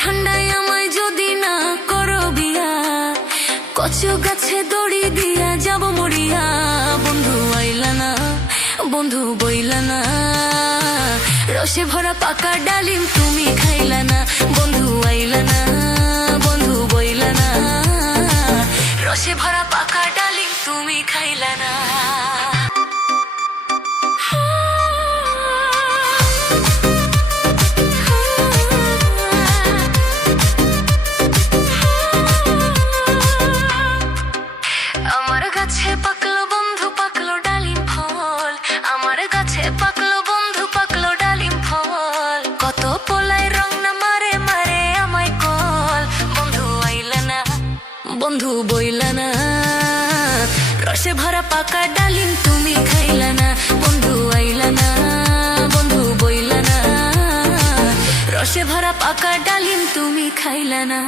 ঠান্ডায় আমায় যদি না করো বিয়া, কচু গাছে দড়ি দিয়া যাব মরিয়া। বন্ধু আইলা না, বন্ধু বইলা না, রসে ভরা পাকা ডালিম তুমি খাইলা না। বন্ধু আইলা না, বন্ধু বইলা না, রসে ভরা পাকা ডালিম তুমি খাইলা না। আমার গাছে পাকলো বন্ধু পাকলো ডালিম ফল, আমার গাছে পাকলো বন্ধু পাকলো ডালিম ফল। কত পোলায় রং না মারে মারে আমায় কল। বন্ধু আইলা না, বন্ধু বইলা না, রসে ভরা পাকা ডালিম তুমি খাইলা না। বন্ধু আইলা না, বন্ধু বইলা না, রসে ভরা পাকা ডালিম তুমি খাইলা না।